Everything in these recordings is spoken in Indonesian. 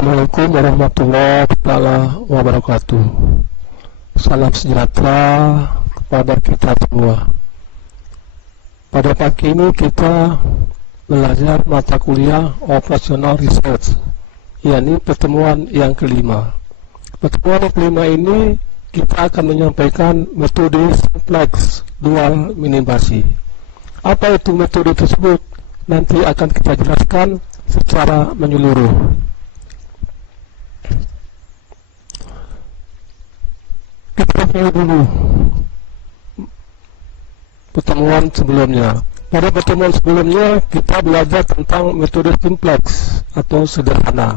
Assalamualaikum warahmatullahi wabarakatuh. Salam sejahtera kepada kita semua. Pada pagi ini kita belajar mata kuliah Operational Research, yakni pertemuan yang kelima. Pertemuan yang kelima ini kita akan menyampaikan metode simplex dual minimasi. Apa itu metode tersebut? Nanti akan kita jelaskan secara menyeluruh. Kita mulai dulu pertemuan sebelumnya. Pada pertemuan sebelumnya kita belajar tentang metode simplex atau sederhana.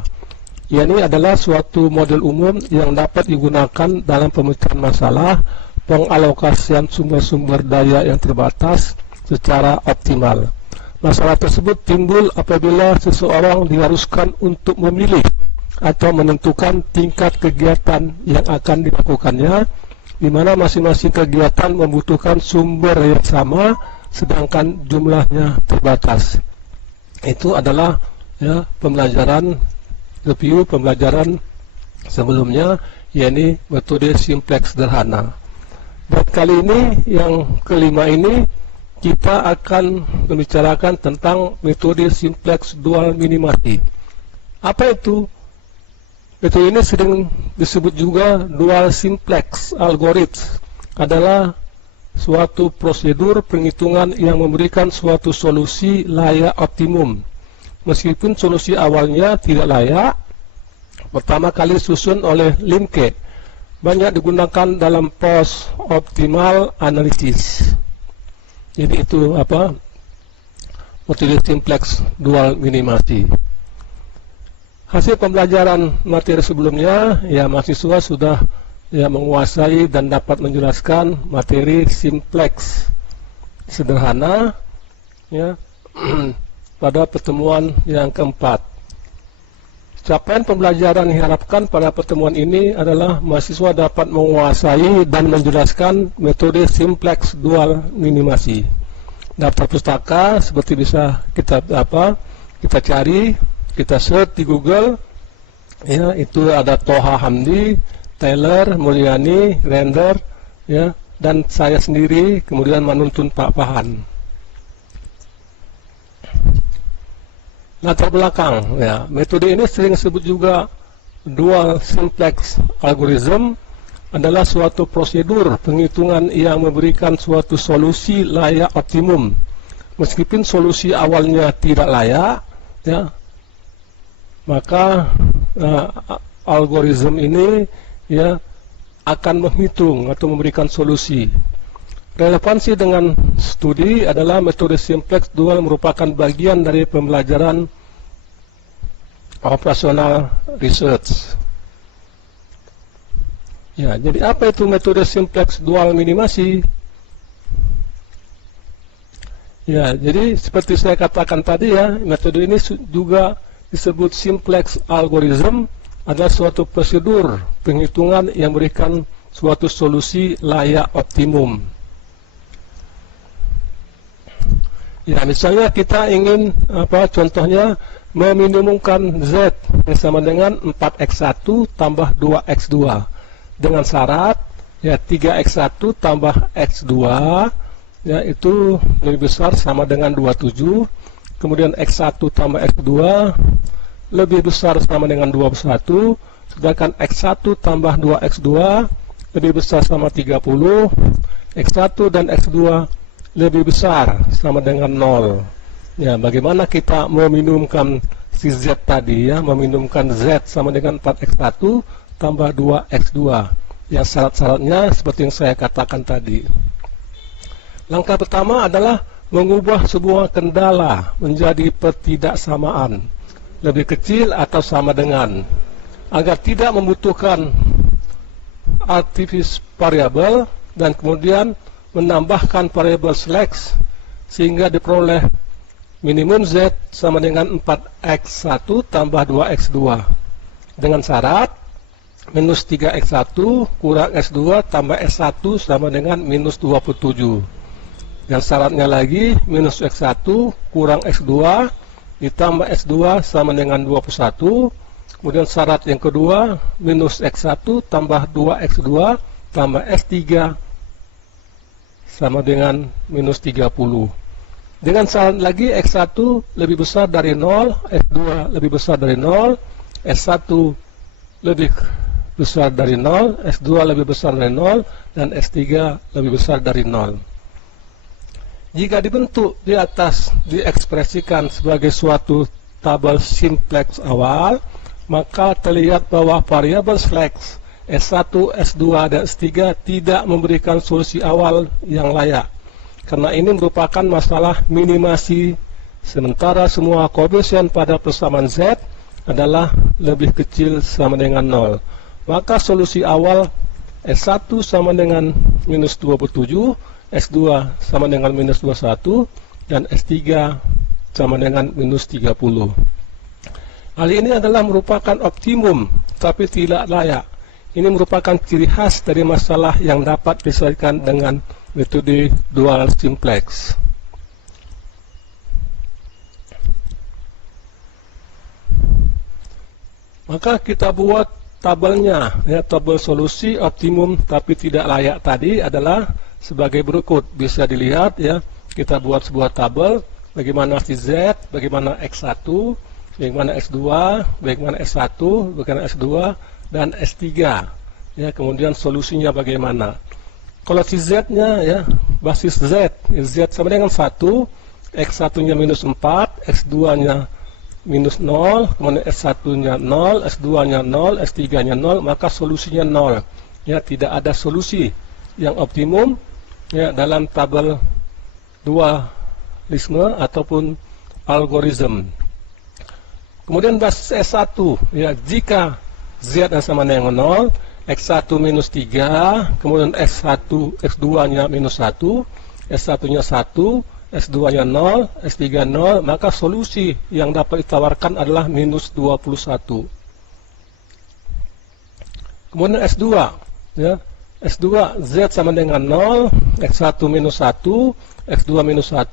Ini adalah suatu model umum yang dapat digunakan dalam pemecahan masalah pengalokasian sumber-sumber daya yang terbatas secara optimal. Masalah tersebut timbul apabila seseorang diharuskan untuk memilih atau menentukan tingkat kegiatan yang akan dilakukannya, di mana masing-masing kegiatan membutuhkan sumber yang sama, sedangkan jumlahnya terbatas. Itu adalah pembelajaran review pembelajaran sebelumnya, yakni metode simplex sederhana. Dan kali ini yang kelima ini kita akan membicarakan tentang metode simplex dual minimasi. Apa itu? Metode ini sering disebut juga dual simplex algorithm, adalah suatu prosedur penghitungan yang memberikan suatu solusi layak optimum. Meskipun solusi awalnya tidak layak, pertama kali disusun oleh Limke, banyak digunakan dalam post optimal analysis. Jadi itu metode simplex dual minimasi. Hasil pembelajaran materi sebelumnya, mahasiswa sudah menguasai dan dapat menjelaskan materi simplex sederhana pada pertemuan yang keempat. Capaian pembelajaran yang diharapkan pada pertemuan ini adalah mahasiswa dapat menguasai dan menjelaskan metode simplex dual minimasi. Daftar pustaka seperti bisa kita cari, kita search di Google, itu ada Toha Hamdi, Taylor, Mulyani, Render, dan saya sendiri, kemudian Manuntun Pak Pahan. Latar belakang, metode ini sering disebut juga dual simplex algorithm, adalah suatu prosedur penghitungan yang memberikan suatu solusi layak optimum. Meskipun solusi awalnya tidak layak, maka algoritma ini akan menghitung atau memberikan solusi. Relevansi dengan studi adalah metode simplex dual merupakan bagian dari pembelajaran operational research. Jadi apa itu metode simplex dual minimasi? Jadi seperti saya katakan tadi, metode ini juga disebut simplex algorithm, adalah suatu prosedur penghitungan yang memberikan suatu solusi layak optimum. Misalnya kita ingin contohnya meminimumkan Z yang sama dengan 4x1 tambah 2x2 dengan syarat 3x1 tambah x2 itu lebih besar sama dengan 27, kemudian x1 tambah x2 lebih besar sama dengan 21, sedangkan x1 tambah 2x2 lebih besar sama 30, x1 dan x2 lebih besar sama dengan 0. Bagaimana kita meminimumkan si Z tadi, meminimumkan Z sama dengan 4x1 tambah 2x2. Syarat-syaratnya seperti yang saya katakan tadi. Langkah pertama adalah mengubah sebuah kendala menjadi pertidaksamaan, lebih kecil atau sama dengan, agar tidak membutuhkan artificial variable, dan kemudian menambahkan variabel select sehingga diperoleh minimum Z sama dengan 4x1 tambah 2x2 dengan syarat minus 3x1 kurang x2 tambah x1 sama dengan minus 27. Dan syaratnya lagi minus x1 kurang x2 ditambah x2 sama dengan 21 Kemudian syarat yang kedua, minus X1 tambah 2X2 tambah S3 sama dengan minus 30. Dengan syarat lagi, X1 lebih besar dari 0, S2 lebih besar dari 0, S1 lebih besar dari 0, S2 lebih besar dari 0, dan S3 lebih besar dari 0. Jika dibentuk di atas diekspresikan sebagai suatu tabel simplex awal, maka terlihat bahwa variabel flex S1, S2, dan S3 tidak memberikan solusi awal yang layak, karena ini merupakan masalah minimasi, sementara semua koefisien pada persamaan Z adalah lebih kecil sama dengan 0. Maka solusi awal S1 sama dengan minus 27, S2 sama dengan minus 21, dan S3 sama dengan minus 30. Hal ini adalah merupakan optimum, tapi tidak layak. Ini merupakan ciri khas dari masalah yang dapat diselesaikan dengan metode dual simplex. Maka kita buat tabelnya, ya, tabel solusi optimum tapi tidak layak tadi adalah sebagai berikut. Bisa dilihat, ya, kita buat sebuah tabel bagaimana si Z, bagaimana X1, bagaimana S2, bagaimana S1, bagaimana S2, dan S3. Ya, kemudian solusinya bagaimana. Kalau si Z-nya, ya, basis Z, Z sama dengan 1, X1-nya minus 4, X2-nya minus 0, kemudian S1-nya 0, S2-nya 0, S3-nya 0, maka solusinya 0. Ya, tidak ada solusi yang optimum, ya, dalam tabel dualisme ataupun algoritma. Kemudian basis S1, ya, jika Z sama dengan 0, X1 minus 3, kemudian S1, X2-nya minus 1, S1-nya 1, S2-nya 0, S3 0, maka solusi yang dapat ditawarkan adalah minus 21. Kemudian S2, ya, S2 Z sama dengan 0, X1 minus 1, X2 minus 1,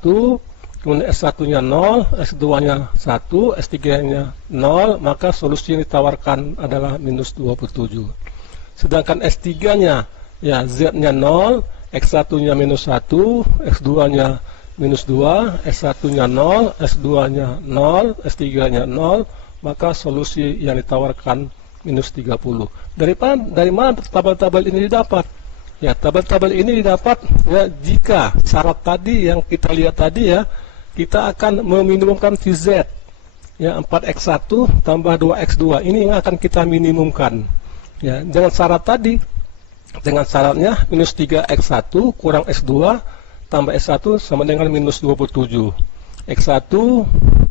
kemudian S1-nya 0, S2-nya 1, S3-nya 0, maka solusi yang ditawarkan adalah minus 27. Sedangkan S3-nya, ya, Z-nya 0, X1-nya minus 1, X2-nya minus 2, S1-nya 0, S2-nya 0, S3-nya 0, maka solusi yang ditawarkan minus 30. Dari mana tabel-tabel ini didapat? Ya, tabel-tabel ini didapat, ya, jika syarat tadi yang kita lihat tadi, ya, kita akan meminimumkan si Z, ya, 4X1 tambah 2X2, ini yang akan kita minimumkan. Ya, dengan syarat tadi, dengan syaratnya minus 3X1 kurang S2 tambah S1 sama dengan minus 27. X1,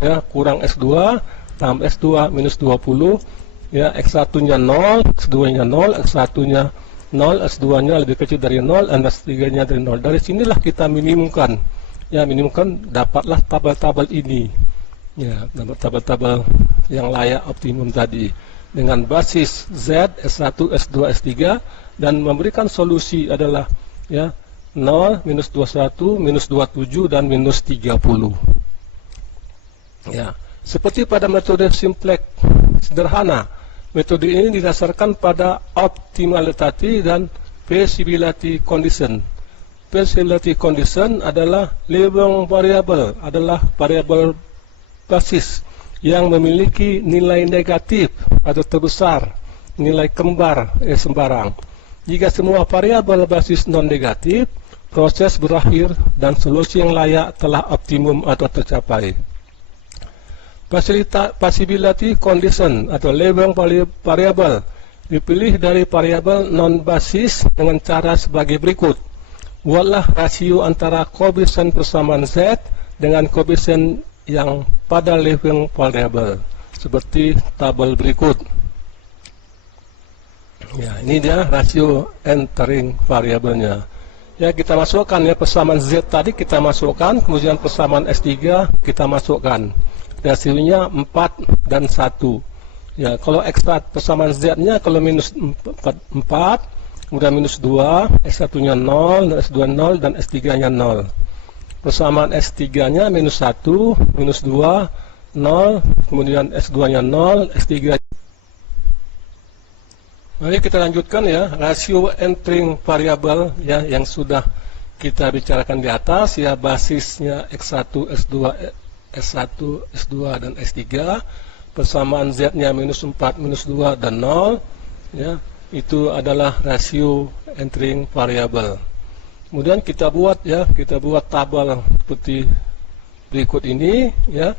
ya, kurang S2 tambah S2 minus 20, ya, X1-nya 0, X2-nya 0, X1-nya 0, S2-nya lebih kecil dari 0, dan S3-nya dari 0. Dari sinilah kita minimumkan. Ya, minimumkan, dapatlah tabel-tabel ini. Ya, tabel-tabel yang layak optimum tadi dengan basis Z, S1, S2, S3, dan memberikan solusi adalah, ya, 0, minus 21, minus 27, dan minus 30. Ya, seperti pada metode simplex sederhana, metode ini didasarkan pada optimality dan feasibility condition. Feasibility condition adalah label variable, adalah variabel basis yang memiliki nilai negatif atau terbesar, nilai kembar sembarang. Jika semua variabel basis non-negatif, proses berakhir dan solusi yang layak telah optimum atau tercapai. Feasibility condition atau label variable dipilih dari variabel non-basis dengan cara sebagai berikut. Buatlah rasio antara koefisien persamaan Z dengan koefisien yang pada label variable seperti tabel berikut. Ya, ini dia rasio entering variabelnya. Ya, kita masukkan, ya, persamaan Z tadi kita masukkan, kemudian persamaan S3 kita masukkan. Hasilnya 4 dan 1. Ya, kalau X1 persamaan Z-nya kalau minus 4, kemudian minus 2, S1-nya 0, S2 0, dan S3-nya 0. Persamaan S3-nya minus 1, minus 2, 0, kemudian S2-nya 0, S3 Mari kita lanjutkan ya, rasio entering variabel ya yang sudah kita bicarakan di atas ya, basisnya X1, S2, S1, S2 dan S3, persamaan Z-nya -4, -2 dan 0 ya, itu adalah rasio entering variabel. Kemudian kita buat tabel seperti berikut ini ya,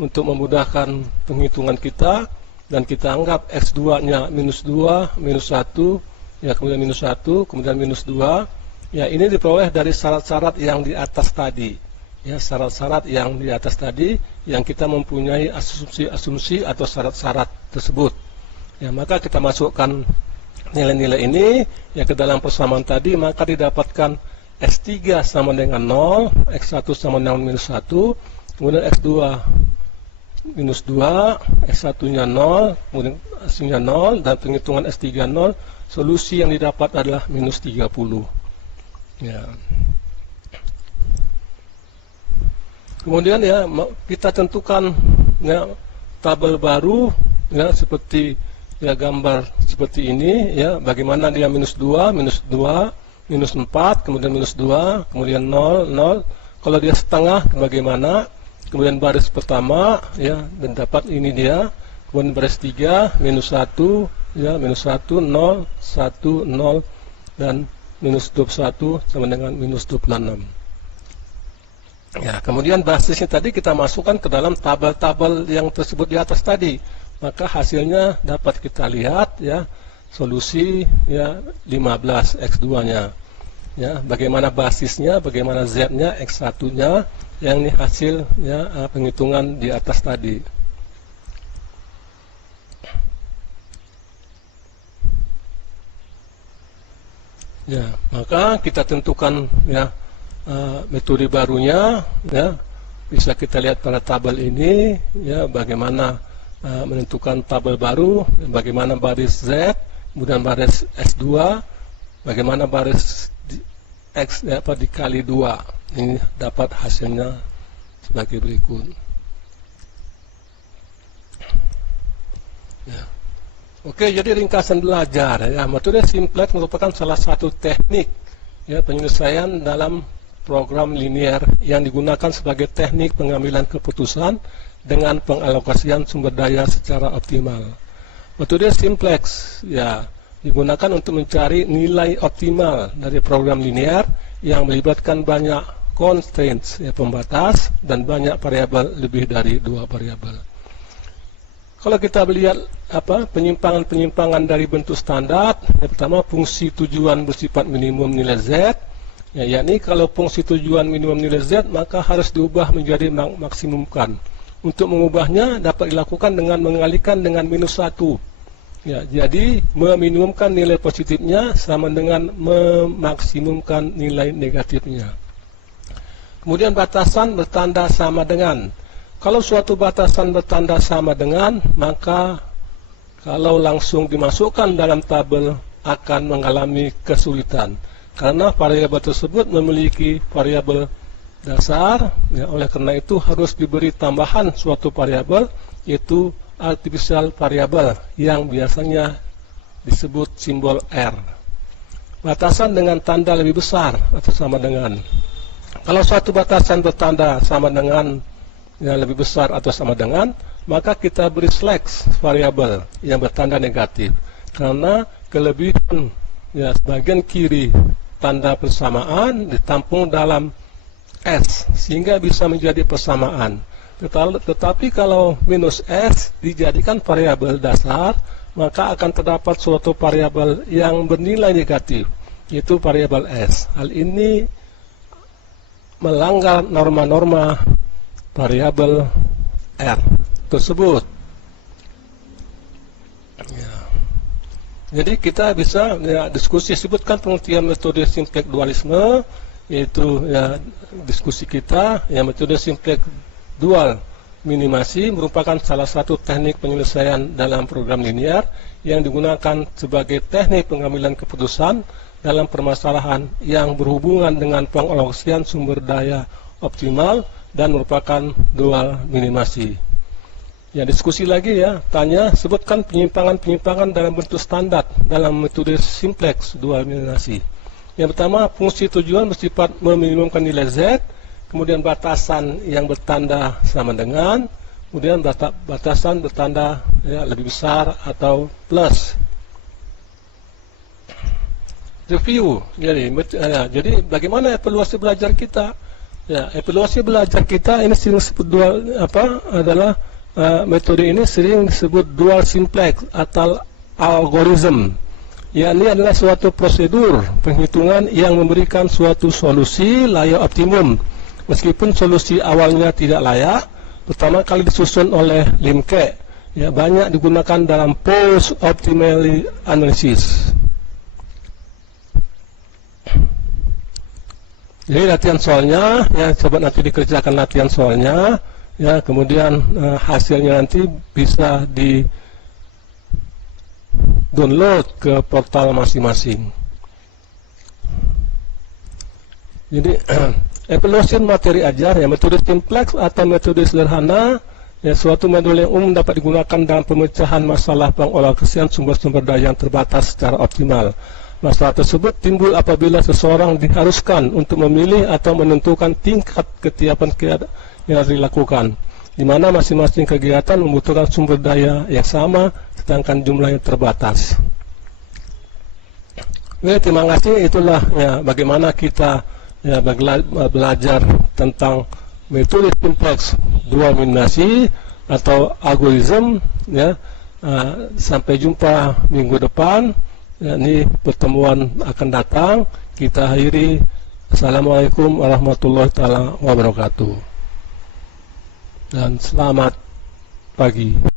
untuk memudahkan penghitungan kita. Dan kita anggap X2-nya -2, -1, ya kemudian -1, kemudian -2. Ya, ini diperoleh dari syarat-syarat yang di atas tadi. Ya, syarat-syarat yang di atas tadi yang kita mempunyai asumsi-asumsi atau syarat-syarat tersebut. Ya, maka kita masukkan nilai-nilai ini ya ke dalam persamaan tadi, maka didapatkan S3 sama dengan 0, X1 sama dengan -1, kemudian X2 -2, S1-nya 0, kemudian S-nya 0, dan penghitungan S3 0, solusi yang didapat adalah -30. Ya. Kemudian ya, kita tentukan ya, tabel baru ya, seperti ya gambar seperti ini ya, bagaimana dia -2, -4, kemudian -2, kemudian 0, 0. Kalau dia setengah bagaimana? Kemudian baris pertama ya, dan dapat ini dia. Kemudian baris 3 -1 ya, -1, 0, 1, 0 dan -21 sama dengan -26. Ya, kemudian basisnya tadi kita masukkan ke dalam tabel-tabel yang tersebut di atas tadi. Maka hasilnya dapat kita lihat ya, solusi ya 15 X2-nya. Ya, bagaimana basisnya, bagaimana Z-nya, X1-nya, yang ini hasil ya, penghitungan di atas tadi. Ya, maka kita tentukan ya metode barunya ya, bisa kita lihat pada tabel ini ya, bagaimana menentukan tabel baru, bagaimana baris Z, kemudian baris S2, bagaimana baris X dikali 2. Ini dapat hasilnya sebagai berikut. Ya. Oke, jadi ringkasan belajar ya, metode simplex merupakan salah satu teknik ya, penyelesaian dalam program linear yang digunakan sebagai teknik pengambilan keputusan dengan pengalokasian sumber daya secara optimal. Metode simplex ya digunakan untuk mencari nilai optimal dari program linear yang melibatkan banyak constraints ya, pembatas, dan banyak variabel, lebih dari 2 variabel. Kalau kita melihat penyimpangan-penyimpangan dari bentuk standar, yang pertama fungsi tujuan bersifat minimum nilai Z ya, yakni kalau fungsi tujuan minimum nilai Z maka harus diubah menjadi maksimumkan. Untuk mengubahnya dapat dilakukan dengan mengalihkan dengan -1 ya, jadi meminimumkan nilai positifnya sama dengan memaksimumkan nilai negatifnya. Kemudian batasan bertanda sama dengan. Kalau suatu batasan bertanda sama dengan, maka kalau langsung dimasukkan dalam tabel akan mengalami kesulitan. Karena variabel tersebut memiliki variabel dasar, ya, oleh karena itu harus diberi tambahan suatu variabel, yaitu artificial variable yang biasanya disebut simbol R. Batasan dengan tanda lebih besar atau sama dengan. Kalau suatu batasan bertanda sama dengan yang lebih besar atau sama dengan, maka kita beri slash variabel yang bertanda negatif. Karena kelebihan ya, bagian kiri tanda persamaan ditampung dalam S sehingga bisa menjadi persamaan. Tetapi kalau minus S dijadikan variabel dasar, maka akan terdapat suatu variabel yang bernilai negatif, yaitu variabel S. Hal ini melanggar norma-norma variabel R tersebut. Ya. Jadi kita bisa ya, diskusi, sebutkan pengertian metode simplex dualisme, yaitu ya, diskusi kita, ya, metode simplex dual minimasi merupakan salah satu teknik penyelesaian dalam program linear yang digunakan sebagai teknik pengambilan keputusan dalam permasalahan yang berhubungan dengan pengalokasian sumber daya optimal dan merupakan dual minimasi. Ya, diskusi lagi ya, tanya, sebutkan penyimpangan-penyimpangan dalam bentuk standar dalam metode simplex dua eliminasi. Yang pertama, fungsi tujuan bersifat meminimumkan nilai Z, kemudian batasan yang bertanda sama dengan, kemudian batasan bertanda ya, lebih besar atau plus. Review, jadi bagaimana evaluasi belajar kita? Ya, evaluasi belajar kita ini sering disebut metode ini sering disebut dual simplex atau algorithm. Ya, ini adalah suatu prosedur penghitungan yang memberikan suatu solusi layak optimum, meskipun solusi awalnya tidak layak. Pertama kali disusun oleh Limke, ya, banyak digunakan dalam post optimal analysis. Jadi latihan soalnya, ya, coba nanti dikerjakan latihan soalnya, ya, kemudian hasilnya nanti bisa di download ke portal masing-masing. Jadi evaluasi materi ajar, ya, metode simplex atau metode sederhana, ya, suatu metode yang umum dapat digunakan dalam pemecahan masalah pengolahkesian sumber-sumber daya yang terbatas secara optimal. Masalah tersebut timbul apabila seseorang diharuskan untuk memilih atau menentukan tingkat ketiapan yang harus dilakukan, di mana masing-masing kegiatan membutuhkan sumber daya yang sama, sedangkan jumlahnya terbatas. Oke, terima kasih. Itulah ya, bagaimana kita ya, belajar tentang metode simplex dua eliminasi atau algorithm. Ya, sampai jumpa minggu depan. Ya, ini pertemuan akan datang. Kita akhiri. Assalamualaikum warahmatullahi wabarakatuh. Dan selamat pagi.